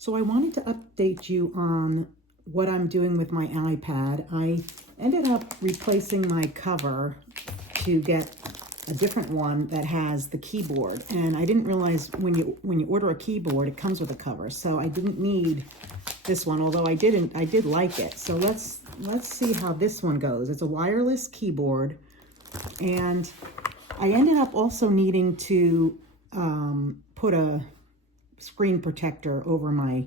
So I wanted to update you on what I'm doing with my iPad. I ended up replacing my cover to get a different one that has the keyboard. And I didn't realize when you order a keyboard, it comes with a cover. So I didn't need this one, although I did like it. So let's see how this one goes. It's a wireless keyboard, and I ended up also needing to put a screen protector over my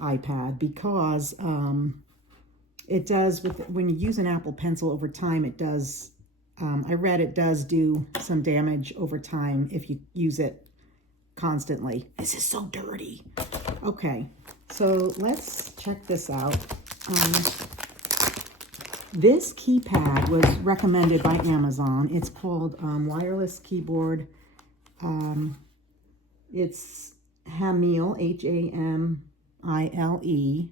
iPad because it does, when you use an Apple Pencil over time, it does, I read it does do some damage over time if you use it constantly. This is so dirty. Okay, so let's check this out. This keypad was recommended by Amazon. It's called Wireless Keyboard. It's Hamile, Hamile,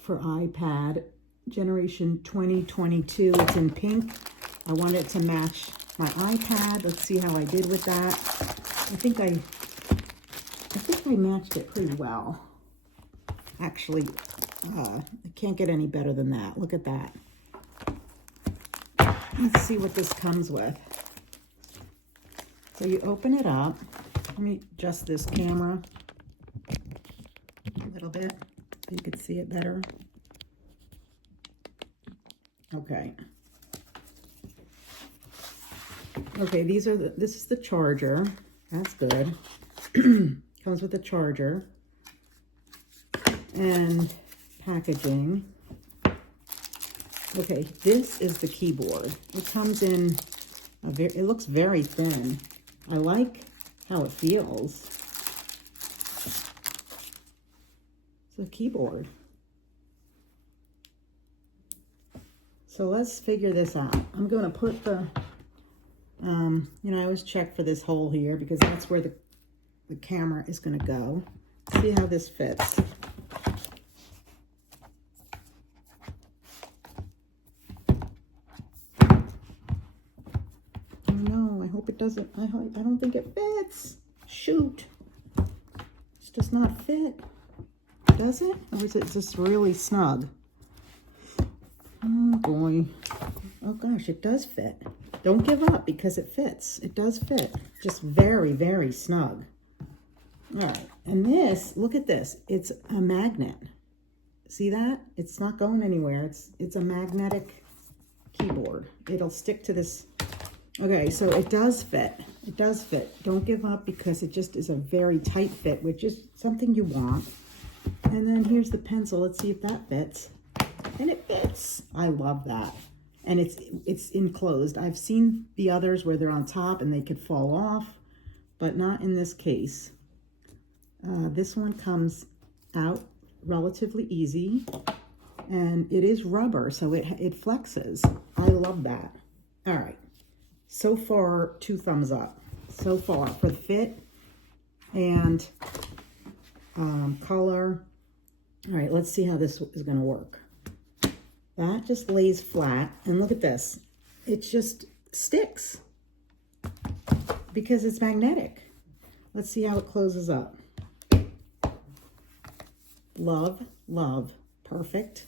for iPad, generation 2022. It's in pink. I wanted it to match my iPad. Let's see how I did with that. I think I matched it pretty well. Actually, I can't get any better than that. Look at that. Let's see what this comes with. So you open it up. Let me adjust this camera a little bit so you can see it better. Okay. Okay, this is the charger. That's good. Comes with a charger and packaging. Okay, this is the keyboard. It comes in it looks very thin. I like how it feels. It's a keyboard. So let's figure this out. I'm going to put the, I always check for this hole here because that's where the camera is going to go. See how this fits. Oh no, I hope it doesn't, I don't think it fits. Shoot. This does not fit. Does it? Or is it just really snug? Oh boy. Oh gosh, it does fit. Don't give up because it fits. It does fit. Just very, very snug. All right. And this, look at this. It's a magnet. See that? It's not going anywhere. It's a magnetic keyboard. It'll stick to this. Okay, so it does fit. It does fit. Don't give up because it just is a very tight fit, which is something you want. And then here's the pencil. Let's see if that fits. And it fits. I love that. And it's enclosed. I've seen the others where they're on top and they could fall off, but not in this case. This one comes out relatively easy, and it is rubber, so it flexes. I love that. All right. So far, 2 thumbs up. So far for the fit and color. All right, let's see how this is going to work. That just lays flat, and look at this. It just sticks because it's magnetic. Let's see how it closes up. Love, love, perfect.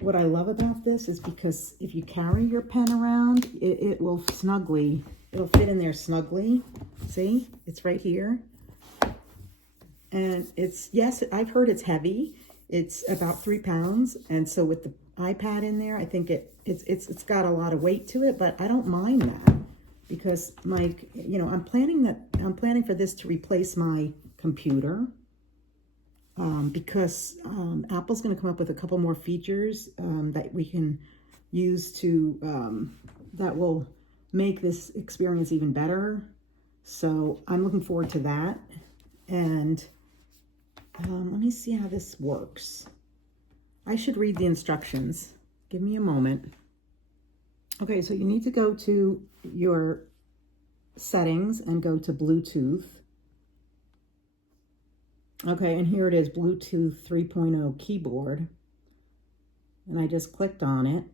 What I love about this is because if you carry your pen around, it will it'll fit in there snugly. See, it's right here. And yes, I've heard it's heavy. It's about 3 pounds. And so with the iPad in there, I think it's got a lot of weight to it, but I don't mind that because I'm planning for this to replace my computer. Because Apple's going to come up with a couple more features that we can use that will make this experience even better. So I'm looking forward to that. And let me see how this works. I should read the instructions. Give me a moment. Okay, so you need to go to your settings and go to Bluetooth. Okay, and here it is, Bluetooth 3.0 keyboard. And I just clicked on it.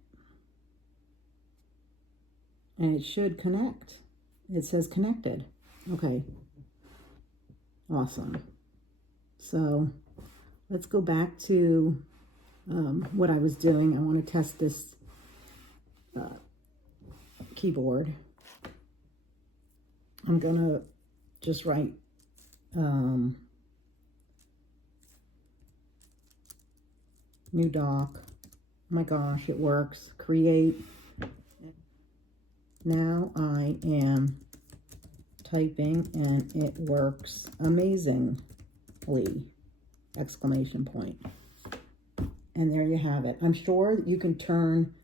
And it should connect. It says connected. Okay. Awesome. So let's go back to what I was doing. I want to test this keyboard. I'm gonna just write new doc. Oh my gosh, it works. Create. Now I am typing and it works amazingly! Exclamation point. And there you have it. I'm sure that you can turn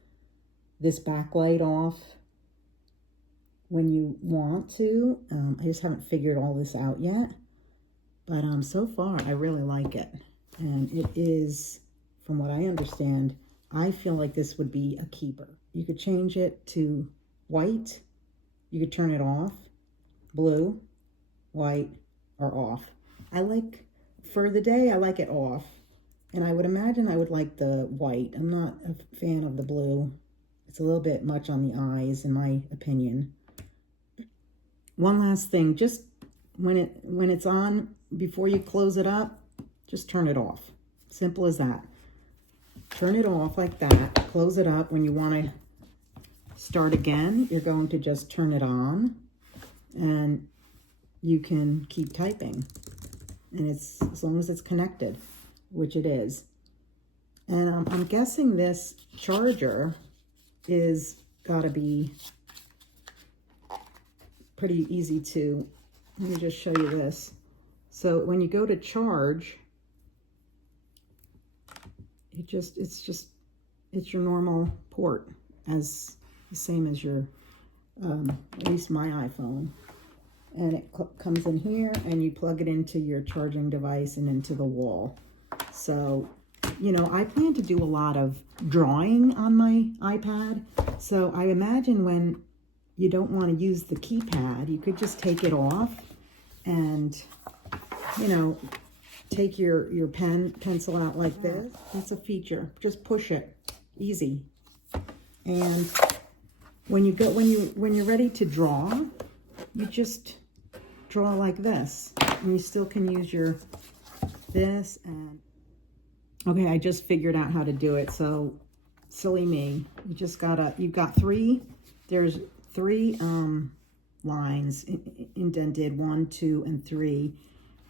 this backlight off when you want to. I just haven't figured all this out yet. But so far, I really like it. And it is, from what I understand, I feel like this would be a keeper. You could change it to white. You could turn it off. Blue, white, or off. I like, for the day, I like it off. And I would imagine I would like the white. I'm not a fan of the blue. It's a little bit much on the eyes, in my opinion. One last thing, just when it's on, before you close it up, just turn it off. Simple as that. Turn it off like that. Close it up. When you want to start again, you're going to just turn it on, and you can keep typing. And it's, as long as it's connected, which it is. And I'm guessing this charger is got to be pretty easy to, let me just show you this. So when you go to charge, it's your normal port, as the same as your, at least my iPhone. And it comes in here, and you plug it into your charging device and into the wall. So, you know, I plan to do a lot of drawing on my iPad. So I imagine when you don't want to use the keypad, you could just take it off and, you know, take your pencil out like this. That's a feature. Just push it. Easy. And when you're ready to draw, you just draw like this. And you still can use your this and okay, I just figured out how to do it. So silly me. You just gotta, you've got there's three lines indented, 1, 2, and 3.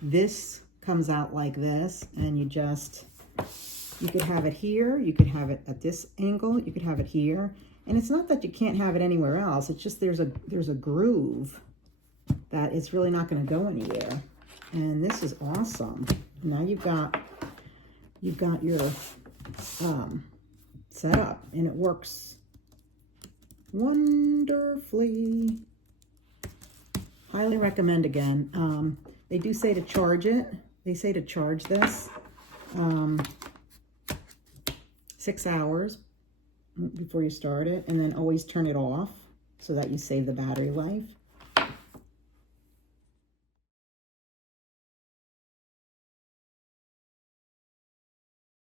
This comes out like this, and you could have it here, you could have it at this angle, you could have it here. And it's not that you can't have it anywhere else, it's just there's a groove that it's really not going to go anywhere. And this is awesome. Now you've got your setup, and it works wonderfully. Highly recommend again. They do say to charge it. They say to charge this 6 hours before you start it, and then always turn it off so that you save the battery life.